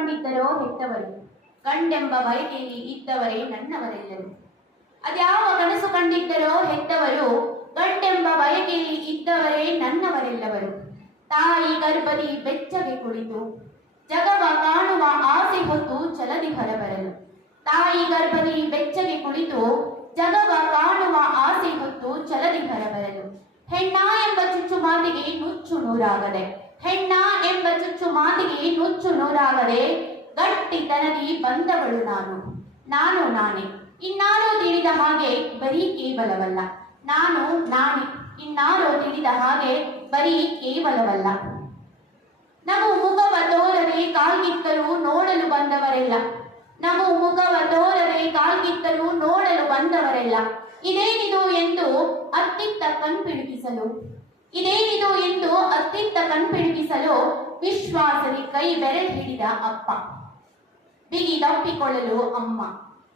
ಕಂಡಿದ್ದರೋ ಹೆತ್ತವರು, ಗಂಡೆಂಬ ಬಯಕೆಯಲ್ಲಿ ಇದ್ದವರೇ ನನ್ನವರೆಲ್ಲರೂ. ಅದ್ಯಾವ ಕನಸು ಕಂಡಿದ್ದರೋ ಹೆತ್ತವರು, ಗಂಡೆಂಬ ಬಯಕೆಯಲ್ಲಿ ಇದ್ದವರೇ ನನ್ನವರೆಲ್ಲವರು. ತಾಯಿ ಗರ್ಭದಿ ಬೆಚ್ಚಗೆ ಕುಳಿತು ಜಗವ ಕಾಣುವ ಆಸೆ ಹೊತ್ತು ಛಲದಿ ಹೊರಬರಲು. ತಾಯಿ ಗರ್ಭದಿ ಬೆಚ್ಚಗೆ ಕುಳಿತು ಜಗವ ಕಾಣುವ ಆಸೆ ಹೊತ್ತು ಛಲದಿ ಹೊರಬರಲು. ಹೆಣ್ಣ ಎಂಬ ಚುಚ್ಚು ಮಾತಿಗೆ ನುಚ್ಚು ನೂರಾಗದೆ, ಹೆಣ್ಣ ಎಂಬ ಚುಚ್ಚು ಮಾತಿಗೆ ನುಚ್ಚು ನೂರಾಗದೆ ಗಟ್ಟಿತನದಿ ಬಂದವಳು ನಾನು. ನಾನು ನಾನೇ, ಇನ್ನಾರೋ ತಿಳಿದ ಹಾಗೆ ಬರೀ ಕೇವಲವಲ್ಲ. ನಾನು ನಾನೇ, ಇನ್ನಾರೋ ತಿಳಿದ ಹಾಗೆ ಬರೀ ಕೇವಲವಲ್ಲ. ನಾವು ಮುಖವ ತೋರದೆ ಕಾಲ್ಗಿತ್ತರೂ ನೋಡಲು ಬಂದವರೆಲ್ಲ, ನಾವು ಮುಖವ ತೋರದೆ ಕಾಲ್ಗಿತ್ತರೂ ನೋಡಲು ಬಂದವರೆಲ್ಲ ಇದೇನಿದು ಎಂದು ಅತ್ತಿತ್ತ ಕಣ್ಪಿಡುಕಿಸಲು, ಇದೇನಿದು ಎಂದು ಅತ್ತಿತ್ತ ಕಣ್ಪಿಡುಕಿಸಲು ವಿಶ್ವಾಸದಿ ಕೈ ಬೆರಳು ಹಿಡಿದ ಅಪ್ಪ, ಬಿಗಿದಪ್ಪಿಕೊಳ್ಳಲು ಅಮ್ಮ.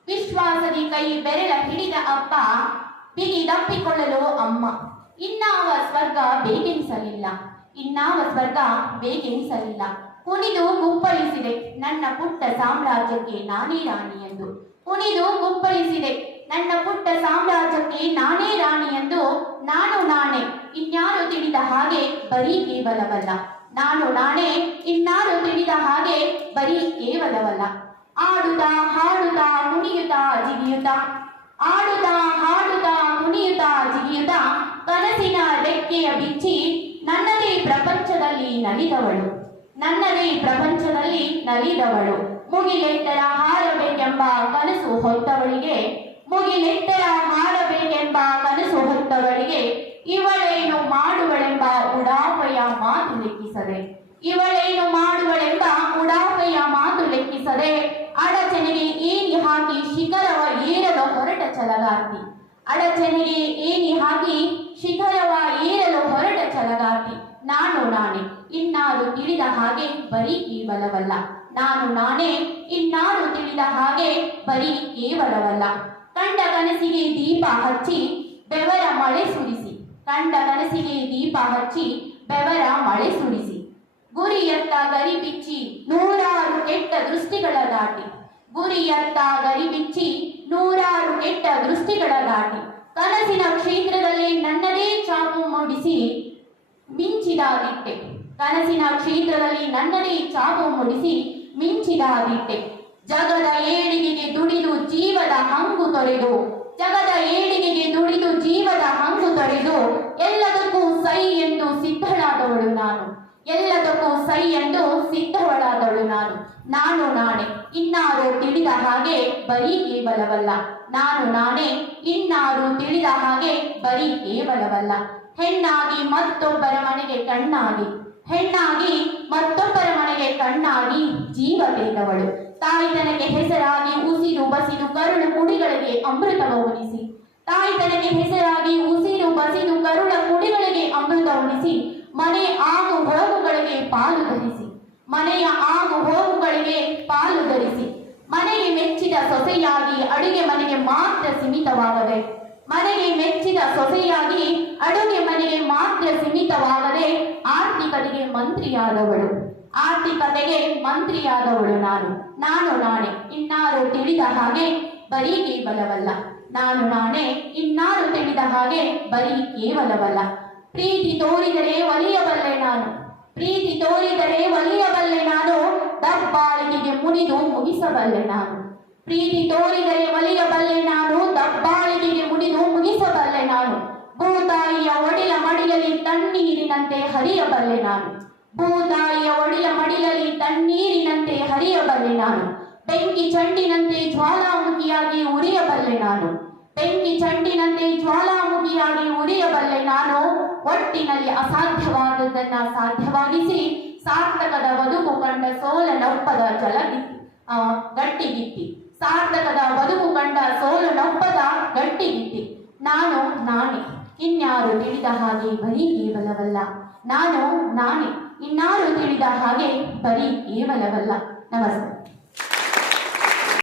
ವಿಶ್ವಾಸದಿ ಕೈ ಬೆರಳ ಹಿಡಿದ ಅಪ್ಪ, ಬಿಗಿದಪ್ಪಿಕೊಳ್ಳಲು ಅಮ್ಮ. ಇನ್ನಾವ ಸ್ವರ್ಗ ಬೇಕೆನಿಸಲಿಲ್ಲ, ಇನ್ನಾವ ಸ್ವರ್ಗ ಬೇಕೆನಿಸಲಿಲ್ಲ. ಕುಣಿದು ಗುಪ್ಪಳಿಸಿದೆ ನನ್ನ ಪುಟ್ಟ ಸಾಮ್ರಾಜ್ಯಕ್ಕೆ ನಾನೇ ರಾಣಿ ಎಂದು, ಕುಣಿದು ಗುಪ್ಪಳಿಸಿದೆ ನನ್ನ ಪುಟ್ಟ ಸಾಮ್ರಾಜ್ಯಕ್ಕೆ ನಾನೇ ರಾಣಿ ಎಂದು. ನಾನು ನಾನೇ, ಇನ್ಯಾರು ತಿಳಿದ ಹಾಗೆ ಬರೀ ಕೇವಲವಲ್ಲ. ನಾನು ನಾನೇ, ಇನ್ನಾರು ತಿಳಿದ ಹಾಗೆ ಬರೀ ಕೇವಲವಲ್ಲ. ಆಡುತ್ತಾ ಹಾಡುತ್ತಾ ಕುಣಿಯುತ್ತಾ ಜಿಗಿಯುತ್ತಾ, ಆಡುತ್ತಾ ಹಾಡುತ್ತಾ ಕುಣಿಯುತ್ತಾ ಜಿಗಿಯುತ್ತಾ ಕನಸಿನ ರೆಕ್ಕೆಯ ಬಿಚ್ಚಿ ನನ್ನದೇ ಪ್ರಪಂಚದಲ್ಲಿ ನಲಿದವಳು, ನನ್ನದೇ ಪ್ರಪಂಚದಲ್ಲಿ ನಲಿದವಳು. ಮುಗಿಲೆತ್ತರ ಹಾರಬೇಕೆಂಬ ಕನಸು ಹೊತ್ತವಳಿಗೆ, ಮುಗಿಲೆತ್ತರ ಹಾರಬೇಕೆಂಬ ಕನಸು ಹೊತ್ತವಳಿಗೆ ಇವಳೇನು ಮಾಡುವಳೆಂಬ ಉಡಾಫೆಯ ಮಾತು ಲೆಕ್ಕಿಸದೆ, ಇವಳೇನು ಮಾಡುವಳೆಂಬ ಉಡಾಫೆಯ ಮಾತು ಲೆಕ್ಕಿಸದೆ ಅಡಚಣೆಗೆ ಏನಿ ಹಾಕಿ ಶಿಖರವ ಏರಲು ಹೊರಟ ಛಲಗಾರ್ತಿ, ಅಡಚಣೆಗೆ ಏನಿ ಹಾಕಿ ಶಿಖರವ ಏರಲು ಹೊರಟ ಛಲಗಾರ್ತಿ. ನಾನು ನಾನೇ, ಇನ್ನಾರು ತಿಳಿದ ಹಾಗೆ ಬರೀ ಕೇವಲವಲ್ಲ. ನಾನು ನಾನೇ, ಇನ್ನಾರು ತಿಳಿದ ಹಾಗೆ ಬರೀ ಕೇವಲವಲ್ಲ. ಕಂಡ ಕನಸಿಗೆ ದೀಪ ಹಚ್ಚಿ ಬೆವರ ಮಳೆ ಸುರಿಸಿ, ಕಂಡ ಕನಸಿಗೆ ದೀಪ ಹಚ್ಚಿ ಬೆವರ ಮಳೆ ಸುರಿಸಿ ಗುರಿಯತ್ತ ಗರಿ ಬಿಚ್ಚಿ ನೂರಾರು ಕೆಟ್ಟ ದೃಷ್ಟಿಗಳ ದಾಟಿ, ಗುರಿಯತ್ತ ಗರಿ ಬಿಚ್ಚಿ ನೂರಾರು ಕೆಟ್ಟ ದೃಷ್ಟಿಗಳ ದಾಟಿ ಕನಸಿನ ಕ್ಷೇತ್ರದಲ್ಲಿ ನನ್ನದೇ ಚಾಪು ಮೂಡಿಸಿ ಮಿಂಚಿದಾದಿಟ್ಟೆ, ಕನಸಿನ ಕ್ಷೇತ್ರದಲ್ಲಿ ನನ್ನದೇ ಚಾಪು ಮೂಡಿಸಿ ಮಿಂಚಿದಾದಿಟ್ಟೆ. ಜಗದ ಏಳಿಗೆಗೆ ದುಡಿದು ಜೀವದ ಹಂಗು ತೊರೆದು, ಜಗದ ಏಳಿಗೆಗೆ ದುಡಿದು ಜೀವದ ಹಂಗು ತೊರೆದು ಎಲ್ಲದಕ್ಕೂ ಸೈ ಎಂದು ಸಿದ್ಧಳಾದವಳು ನಾನು, ಎಲ್ಲದಕ್ಕೂ ಸೈ ಎಂದು ಸಿದ್ಧವಳಾದವಳು ನಾನು. ನಾನು ನಾನೇ, ಇನ್ನಾರು ತಿಳಿದ ಹಾಗೆ ಬರೀ ಕೇವಲವಲ್ಲ. ನಾನು ನಾನೇ, ಇನ್ನಾರು ತಿಳಿದ ಹಾಗೆ ಬರೀ ಕೇವಲವಲ್ಲ. ಹೆಣ್ಣಾಗಿ ಮತ್ತೊಬ್ಬರ ಮನೆಗೆ ಕಣ್ಣಾಗಿ, ಹೆಣ್ಣಾಗಿ ಮತ್ತೊಬ್ಬರ ಮನೆಗೆ ಕಣ್ಣಾಗಿ ಜೀವ ತೆಗೆದವಳು. ತಾಯ್ತನಕ್ಕೆ ಹೆಸರಾಗಿ ಉಸಿರು ಬಸಿದು ಕರುಳು ಕುಡಿಗಳಿಗೆ ಅಮೃತವ ಉಣಿಸಿ, ತಾಯ್ತನಕ್ಕೆ ಹೆಸರಾಗಿ ಉಸಿರು ಬಸಿದು ಕರುಳ ಕುಡಿಗಳಿಗೆ ಅಮೃತ ಉಣಿಸಿ ಮನೆ ಆಗು ಹೋಗುಗಳಿಗೆ ಪಾಲು ಧರಿಸಿ, ಮನೆಯ ಆಗು ಹೋಗುಗಳಿಗೆ ಪಾಲು ಧರಿಸಿ ಮನೆಗೆ ಮೆಚ್ಚಿದ ಸೊಸೆಯಾಗಿ ಅಡುಗೆ ಮನೆಗೆ ಮಾತ್ರ ಸೀಮಿತವಾಗದೆ, ಮನೆಗೆ ಮೆಚ್ಚಿದ ಸೊಸೆಯಾಗಿ ಅಡುಗೆ ಮನೆಗೆ ಮಾತ್ರ ಸೀಮಿತವಾಗದೆ ಆರ್ಥಿಕತೆಗೆ ಮಂತ್ರಿಯಾದವಳು, ಆರ್ಥಿಕತೆಗೆ ಮಂತ್ರಿಯಾದವಳು ನಾನು. ನಾನು ನಾನೇ, ಇನ್ನಾರು ತಿಳಿದ ಹಾಗೆ ಬರೀ ಕೇವಲವಲ್ಲ. ನಾನು ನಾನೇ, ಇನ್ನಾರು ತಿಳಿದ ಹಾಗೆ ಬರೀ ಕೇವಲವಲ್ಲ. ಪ್ರೀತಿ ತೋರಿದರೆ ಒಲಿಯಬಲ್ಲೆ ನಾನು, ಪ್ರೀತಿ ತೋರಿದರೆ ಒಲಿಯಬಲ್ಲೆ ನಾನು, ದಬ್ಬಾಳಿಕೆಗೆ ಮುನಿದು ಮುಗಿಸಬಲ್ಲೆ ನಾನು. ಪ್ರೀತಿ ತೋರಿದರೆ ಒಲಿಯಬಲ್ಲೆ ನಾನು, ದಬ್ಬಾಳಿಕೆಗೆ ಮುನಿದು ಮುಗಿಸಬಲ್ಲೆ ನಾನು. ಭೂತಾಯಿಯ ಒಡಿಲ ಮಡಿಲಲ್ಲಿ ತಣ್ಣೀರಿನಂತೆ ಹರಿಯಬಲ್ಲೆ ನಾನು, ಭೂತಾಯಿಯ ಒಡಿಲ ಮಡಿಲಲ್ಲಿ ತಣ್ಣೀರಿನಂತೆ ಹರಿಯಬಲ್ಲೆ ನಾನು. ಬೆಂಕಿ ಚಂಡಿನಂತೆ ಜ್ವಾಲಾಮುಖಿಯಾಗಿ ಉರಿಯಬಲ್ಲೆ ನಾನು, ಬೆಂಕಿ ಚಂಡಿನಂತೆ ಜ್ವಾಲಾಮುಖಿಯಾಗಿ ಉರಿಯಬಲ್ಲೆ ನಾನು. ಒಟ್ಟಿನಲ್ಲಿ ಅಸಾಧ್ಯವಾದದ್ದನ್ನ ಸಾಧ್ಯವಾಗಿಸಿ ಸಾರ್ಥಕದ ಬದುಕು ಕಂಡ ಸೋಲನೊಪ್ಪದ ಗಟ್ಟಿಗಿತ್ತಿ, ಸಾರ್ಥಕದ ಬದುಕು ಕಂಡ ಸೋಲನೊಪ್ಪದ ಗಟ್ಟಿಗಿತ್ತಿ. ನಾನು ನಾನೇ, ಇನ್ಯಾರು ತಿಳಿದ ಹಾಗೆ ಬರೀ ಕೇವಲವಲ್ಲ. ನಾನು ನಾನೇ, ಇನ್ನಾರು ತಿಳಿದ ಹಾಗೆ ಬರೀ ಕೇವಲವಲ್ಲ. ನಮಸ್ತೆ.